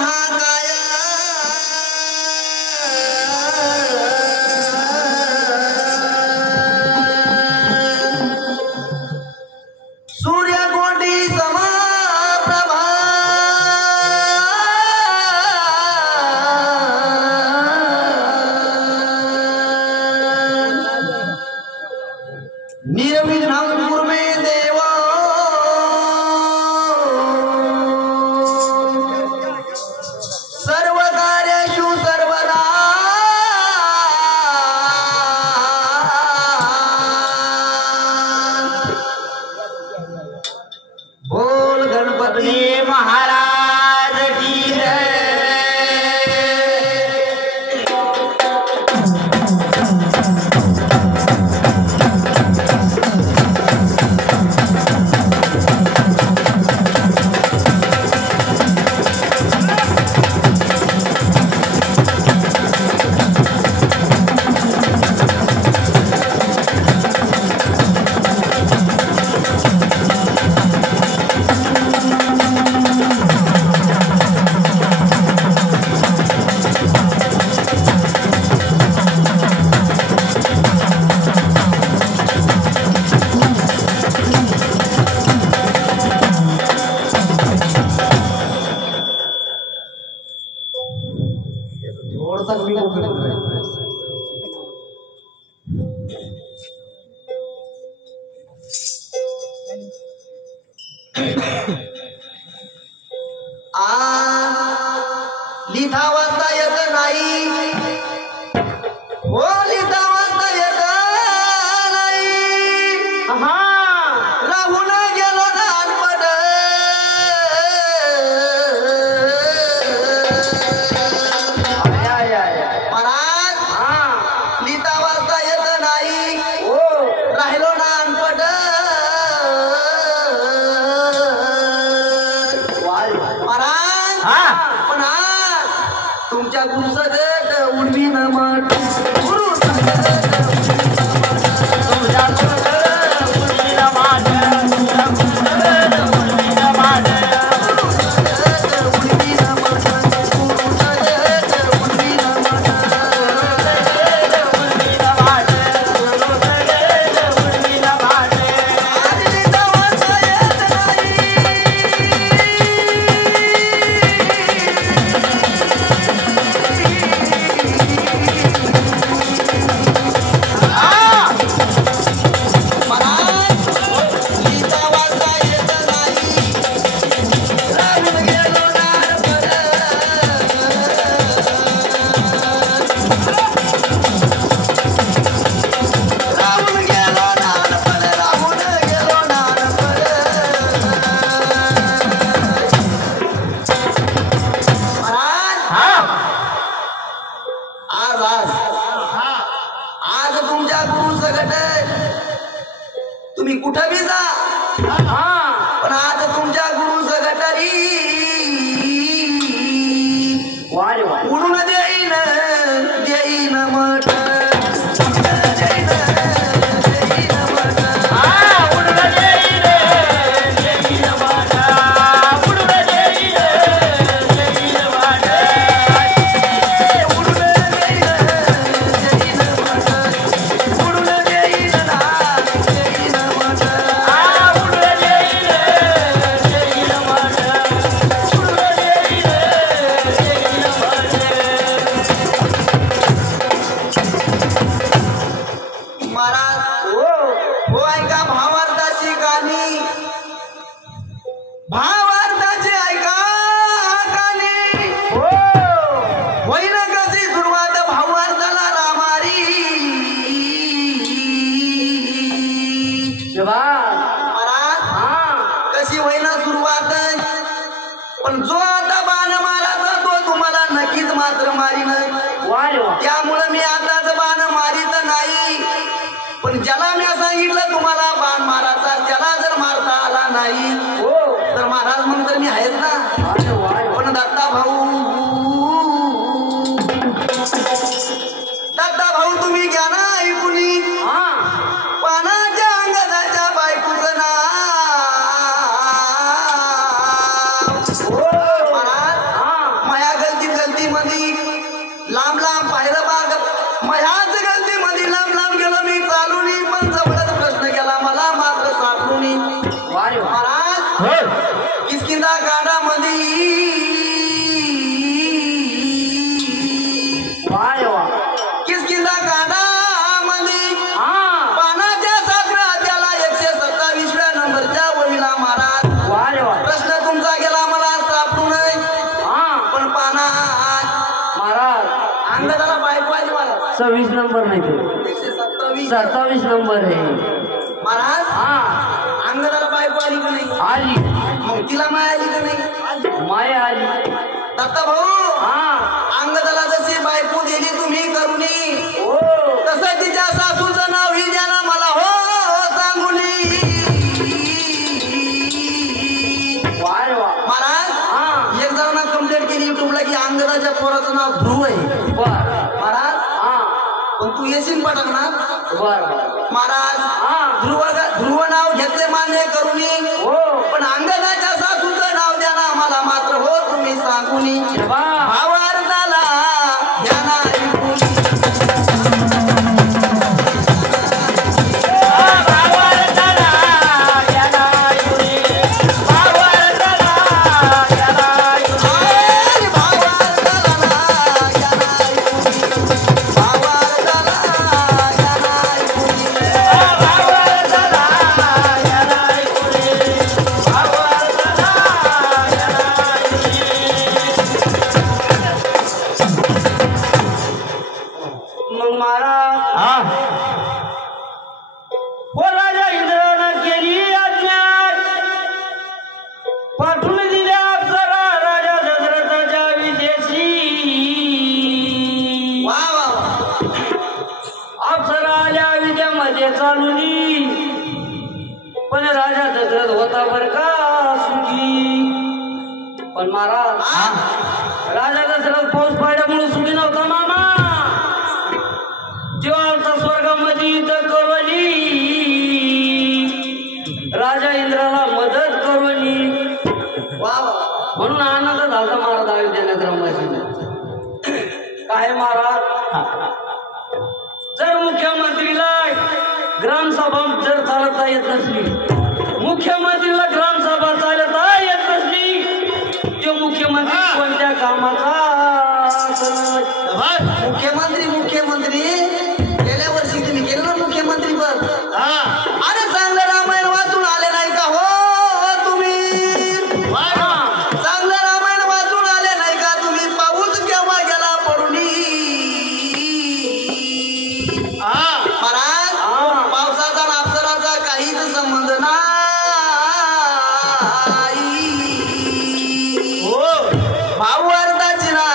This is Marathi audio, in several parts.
महाकाय सूर्यकोटी समप्रभा निर्विघ्नं कुरु मे देव सर्वकार्येषु सर्वदा बोल गणपती महाराज की जय। लिहिता वाचता येत नाही हो लिहिता वाचता येत नाही राहून गेलो लहानपण महाराज लिहिता वाचता येत नाही राहिलो लहानपण तुमच्या गुरु सगट उडवी न मठ गुरु तुमच्या उडवी न माठ आज तुमच्या गुरु सगट तुम्ही कुठं बी जा पण आज तुमच्या गुरु सगटारी उडून देईन देईन मठ भावार्थाची ऐका कानी होईन कशी सुरुवात भावार्थाला रामारी कशी होईन सुरुवात पण जो आता बाण मारायचा तो तुम्हाला नक्कीच मात्र मारीन त्यामुळे मी आताच बाण मारीत नाही पण ज्याला मी सांगितलं तुम्हाला बाण मारायचा त्याला जर मारता आला नाही तर महाराज म्हणून तर मी आहेच ना पण दत्ता भाऊ तुम्ही घ्या ना ऐकुनी पानाच्या अंगदाच्या बायकोचं नाव महाराज 26 नंबर नाही तो 127. 27 नंबर आहे महाराज हा अंगदाला बायको आली का नाही? आली मग तिला माय आली का नाही? माय आली दत्ता भाऊ हा अंगदाला जशी बायको दिली तुम्ही करुणी हो तसं तिच्या सासूचं नाव ही द्या ना मला हो सांगुली. वाय वा महाराज हा एक जणांना कंप्लेंट केली युट्यूबला की अंगदाच्या पोराचं नाव ध्रुव आहे. बर महाराज हा पण तू येशील पटकणार. बर महाराज हा ध्रुव नाव घेतले मान्य करुणी हो पण अंगदाच्या सासूचं नाव द्या ना मला मात्र हो तुम्ही सांगुनी. वा भावार्थाला द्या ना ऐकून. मग महाराज हो राजा इंद्रानं केली आज्ञा पाठवून दिल्या अप्सरा राजा दशरथाच्या विदेशी वा वा वा. अप्सरा आल्या विद्यामध्ये चालूनी पण राजा दशरथ होता बर का सुखी पण महाराज राजा दशरथ पाऊस पाड्यामुळे सुखी नव्हता मामा जीवाचा स्वर्गामध्ये इथं करवली राजा इंद्राला मदत करवली वा वा. म्हणून आनंद झाला महाराज अयोध्येला रमायची काय महाराज जर मुख्यमंत्रीला ग्रामसभा जर चालवता येत नसली मुख्यमंत्रीला ग्रामसभा चालवता येत नसली तो मुख्यमंत्री कोणत्या कामाचा मुख्यमंत्री गेल्या वर्षी तुम्ही केलं ना मुख्यमंत्री पद. अरे चांगलं रामायण वाचून आले नाही का हो तुम्ही? चांगलं रामायण वाचून आले नाही का तुम्ही? पाऊस केव्हा गेला पडूनी महाराज पावसाचा आणि अप्सराचा काहीच संबंध नाही. भाऊ अर्धाची ना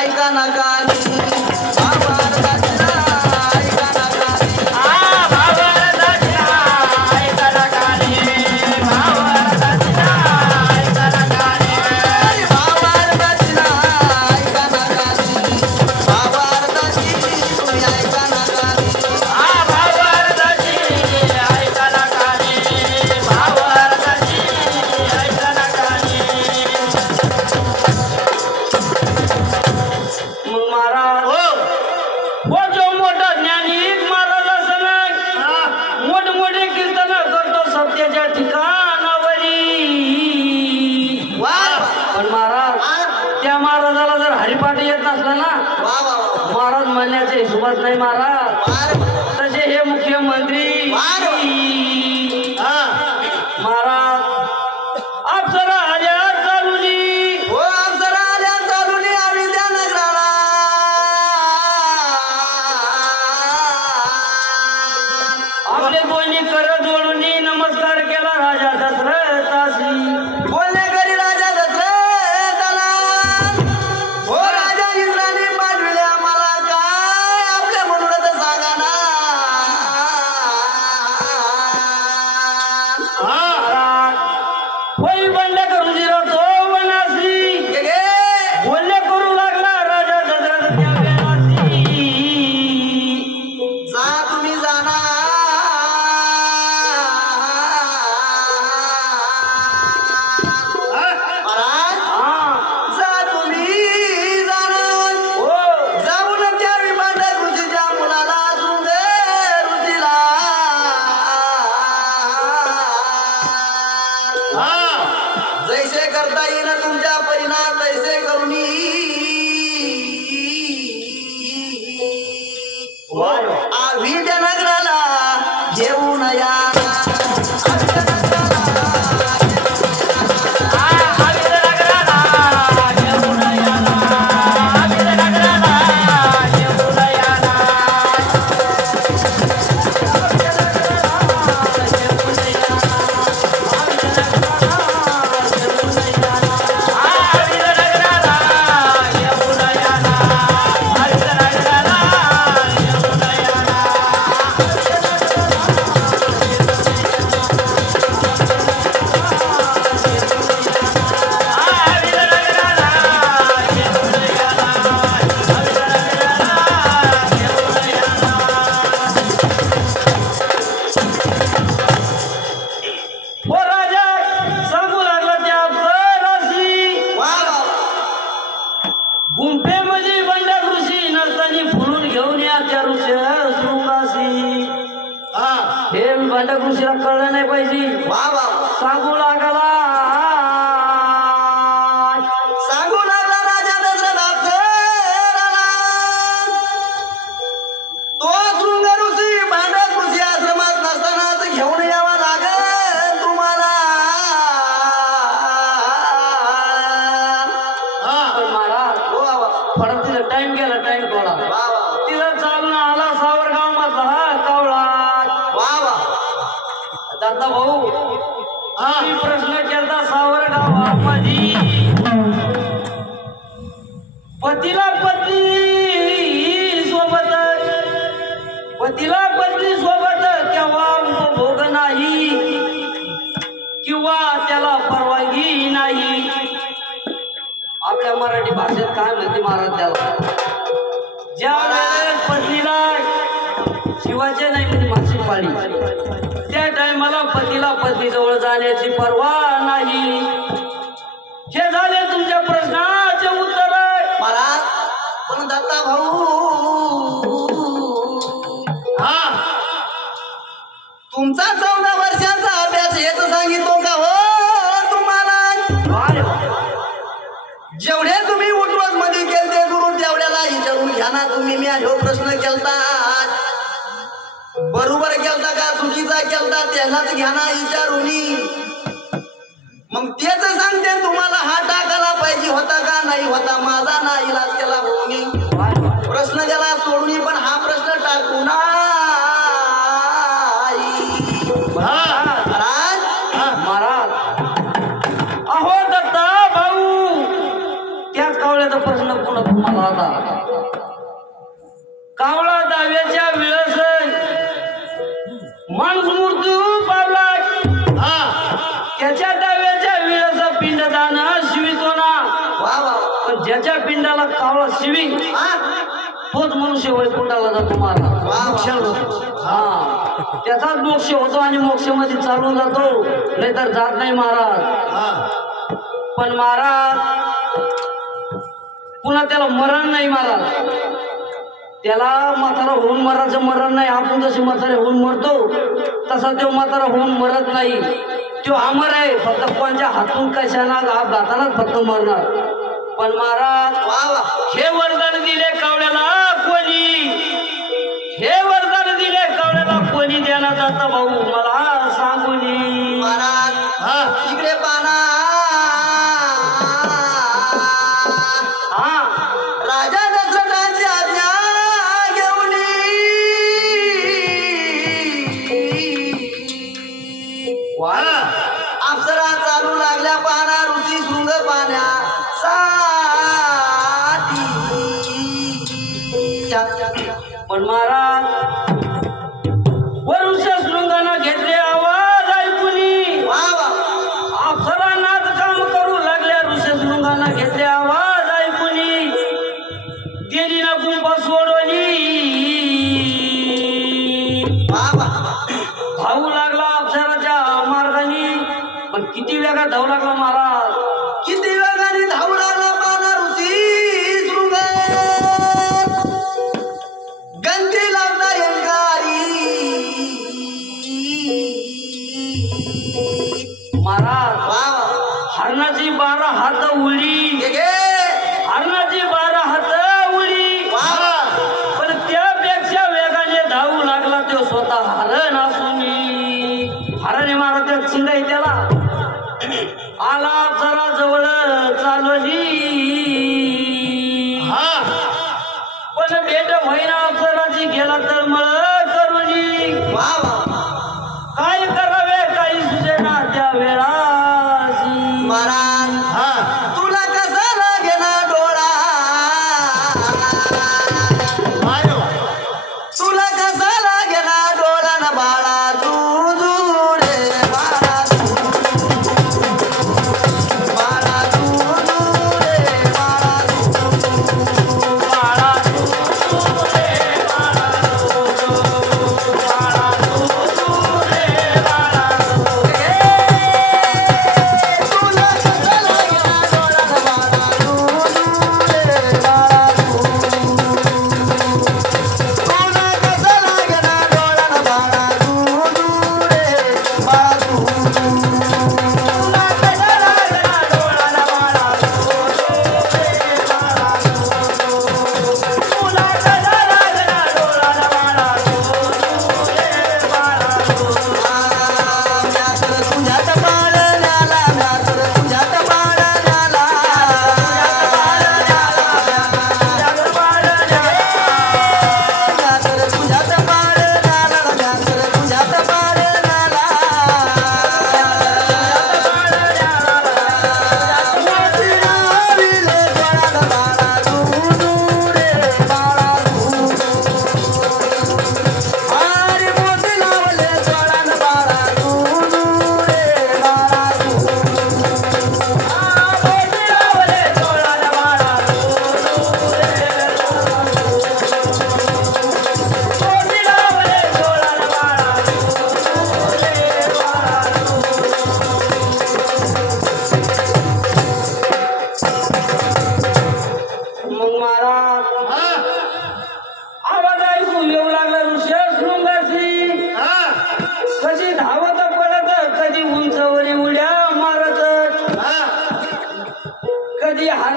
ऐका नका महाराज म्हणण्याच्या हिशोबात नाही महाराज तसे हे मुख्यमंत्री महाराज अप्सरा आल्या चालुनी हो अप्सरा आल्या चालुनी अविद्यानगराला आपले दोन्ही कर जोडून नमस्कार केला राजा दशरथासी बोलणे करी राजा दशरथाला हो राजा इंद्राने पाठविले आम्हाला काय आपल्या म्हणून तर सांगा ना. मांडक ऋषीला कळलं नाही पाहिजे. वा वा सांगू लागला सांगू लागला राजा दशरथाला तो शृंग ऋषी भांडक ऋषी आश्रमात नसतानाच घेऊन यावा लागेल तुम्हाला. पण महाराज वा वा परत तिला टाइम गेला, टाइम थोडा. वा वा तिला चालून आला सावरगाव मधला हा कावळा. वा वा दादा भाऊ मी प्रश्न केला सावरगाव माझी पतीला पत्नी सोबत केव्हा उपभोग नाही किंवा त्याला परवानगी नाही. आपल्या मराठी भाषेत काय म्हणते महाराज त्याला? ज्या वेळेस पत्नीला शिवाचे नाही म्हणजे मासिक पाळी त्या टायमाला पतीला पत्नीजवळ जाण्याची परवा नाही. हे झाले तुमच्या प्रश्नाचे उत्तर. महाराज पण दत्ता भाऊ तुमचा 14 वर्षाचा अभ्यास हेच सांगितलो का हो तुम्हाला? जेवढे तुम्ही उठवत मध्ये केलते गुरु तेवढ्याला विचारून घ्या ना तुम्ही. मी ह्यो प्रश्न केलता बरोबर केलता का चुकीचा केलता त्यालाच घ्या ना विचारून. मग तेच सांगते तुम्हाला हा टाकायला पाहिजे होता का नाही होता. माझा ना इलाज केला भाऊनी प्रश्न त्याला सोडून पण हा प्रश्न टाकू ना. महाराज अहो दत्ता भाऊ त्याच कावळ्याचा प्रश्न पुन्हा तुम्हाला आता. कावळा दाव्याच्या वेळेस माणूस मृत्यू पावला त्याच्या दाव्याच्या वेळेस पिंडदान शिवितो ना. वा वा पण ज्याच्या पिंडाला कावळा शिवी तोच मनुष्य वैकुंठाला जातो महाराज. हा त्याचाच मोक्ष होतो आणि मोक्षामध्ये चालून जातो नाहीतर जात नाही महाराज. पण महाराज पुन्हा त्याला मरण नाही महाराज. त्याला म्हातारा होऊन मराचं मरण नाही. आपण जसे म्हातारे होऊन मरतो तसा तो म्हातारा होऊन मरत नाही. तो अमर आहे फक्त कोणच्या हातून कशाना अपघातानाच फक्त मरणार. पण महाराज हे वरदान दिले कावळ्याला कोणी? हे वरदान दिले कावळ्याला कोणी देण्यात जाता भाऊ मला सांगून. महाराज इकडे पाना राजा दशरथाची आज्ञा घेऊन अप्सरा चालू लागल्या पाना ऋषी शृंग पाण्या पण महाराज वरुष्य शृंगाना घेतले आवाज ऐकूनी अप्सरांनाच काम करू लागल्या. ऋषी शृंगाना घेतले आवाज ऐकूनी गेली ना गुंफा सोडवली. धावू लागला अप्सराच्या मार्गाने. पण किती वेगा धावू लागला महाराज? किती वेगाने धावू लागला पाना ऋषी शृंग गंती लागला यंगारी. महाराज हरणाची 12 हात उडी हरणाची 12 हात उडी. पण त्यापेक्षा वेगाने धावू लागला तो स्वतः हरण असून. हरणे महाराज त्या चिंगाई त्याला आला जरा जवळ चालवली. पण भेट होईना अप्सराची गेला तर मळ करुणी. काय करावे काही सुचेना त्या वेळा. तुला कसा लागेना डोळा तुला कसा लागेना डोळा ना बाळा तू रे बाळा बाळा तू रे बाळा बाळा तू रे बाळा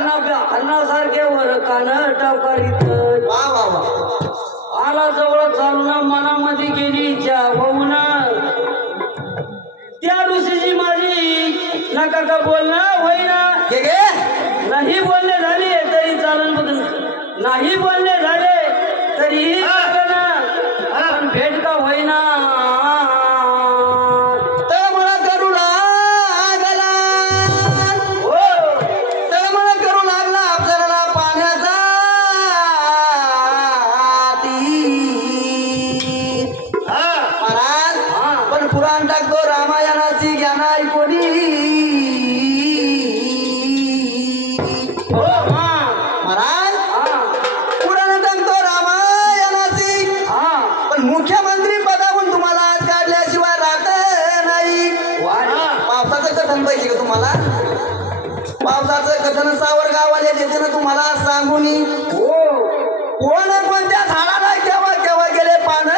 हरणासारखे वर कान टाकारीत वा वा वा आला जवळ चालून मनामध्ये गेली इच्छा होऊन त्या ऋषीची माझी नका का बोलणं होईना घे घे नाही बोलणे झाले तरी चालन बघ नाही बोलणे झाले तरीही पण भेट का होईना तळमळ करू लागला हो तळमळ करू लागला आपल्याला पाण्याचा महाराज पण पुराण टाकतो रामायणाची ज्ञान कोणी महाराज पुराण टाकतो रामायणाची पण मुख्यमंत्री पदावरून तुम्हाला आज काढल्याशिवाय राहत नाही पावसाचं कथन पाहिजे का तुम्हाला पावसाचं कथन सावर गावाले देते ना तुम्हाला सांगून कोण कोणत्या झाडाला केव्हा केव्हा गेले पान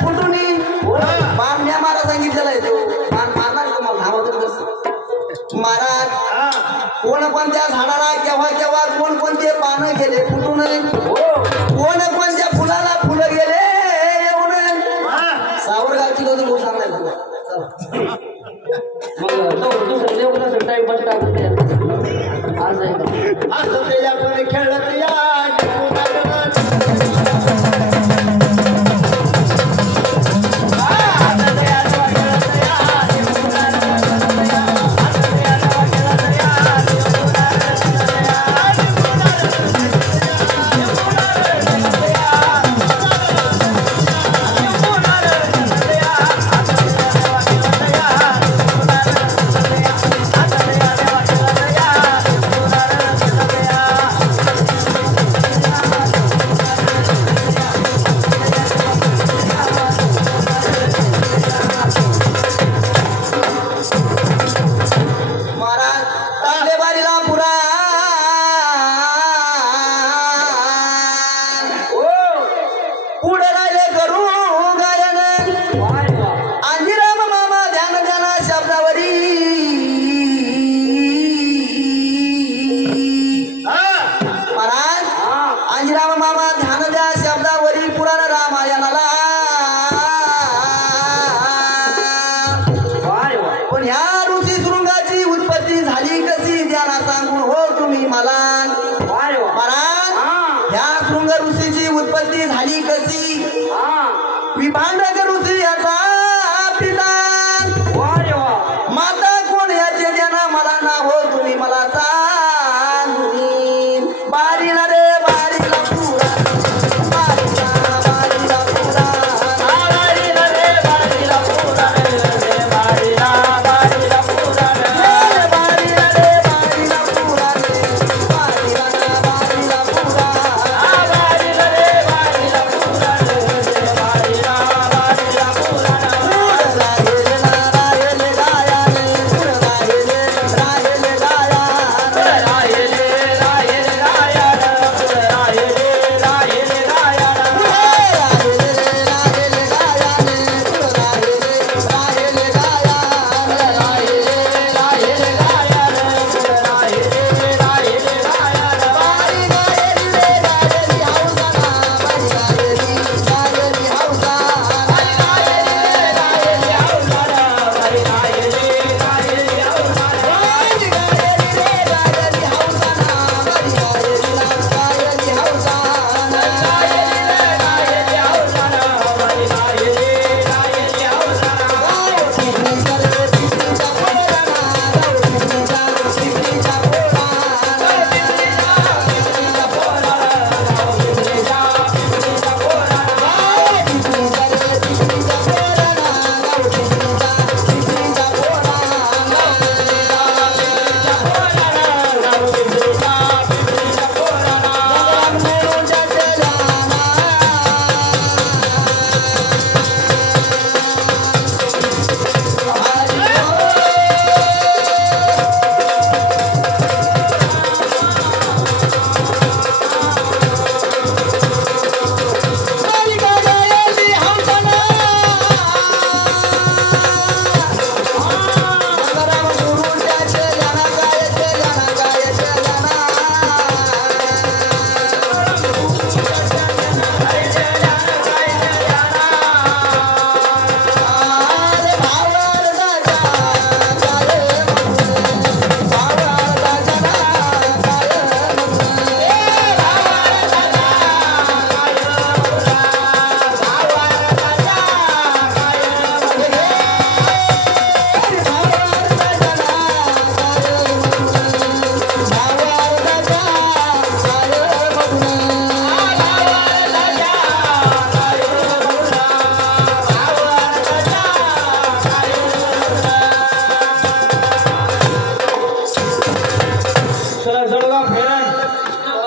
फुटून पान म्या मारा सांगितलेला आहे तो पान मारणार तुम्हाला धावत कसं महाराज कोण कोणत्या झाडाला केव्हा केव्हा कोण कोणते पान गेले फुटून कोण कोणत्या फुलाला फुलं गेले येऊन सावरगावची गजर हो सांगलाय तुला मग टाइमपास टाकून आज असं खेळत या विभांडक ऋषी याचा